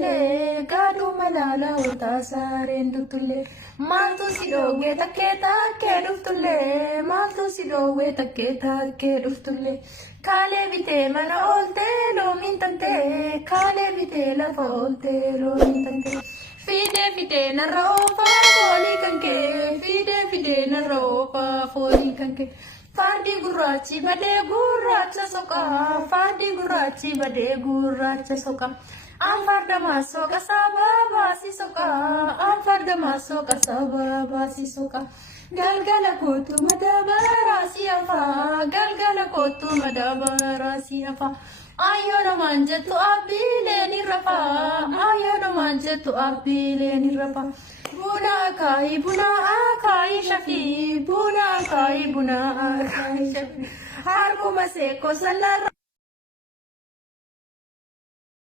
tullee gaaduu malaala wanta saareen duttullee maaltu si dhoowwee takkee takkee dhuftullee maaltu si dhoowwee takkee takkee dhuftullee kaalee bitee mana ooltee loomiin tantee kaalee bitee lafa ooltee loomiin tantee fidee fidee narra oofaa foolii kan kee fidee fidee narra oofaa foolii kan kee. Fardi gurraachi badee gurraacha soqaa fardi gurraachi badee gurraacha soqaa an farda maasoqa sababaasi soqaa an farda maasoqa sababaasi soqaa galgala kootu madabaraasi hafaa galgala kootu madabaraasi hafaa ayyo namaan jettu abbiilee ni rafaa ayyo namaan jettu abbiilee ni rafaa. Buna akai shafi buna akai shafi harbu maseko salar